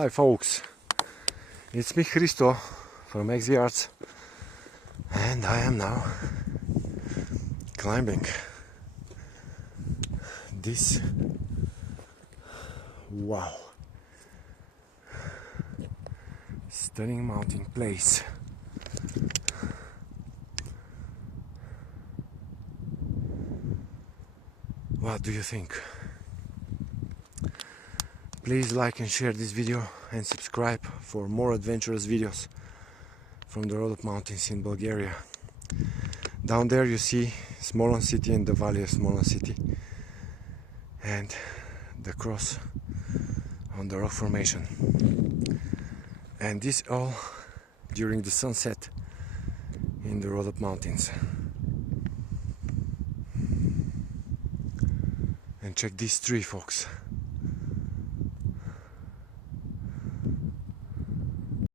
Hi folks, it's me Hristo from ExiArts, and I am now climbing this stunning mountain place. What do you think? Please like and share this video and subscribe for more adventurous videos from the Rhodope Mountains in Bulgaria. Down there you see Smolyan city and the valley of Smolyan city and the cross on the rock formation. And this all during the sunset in the Rhodope Mountains. And check this tree, folks.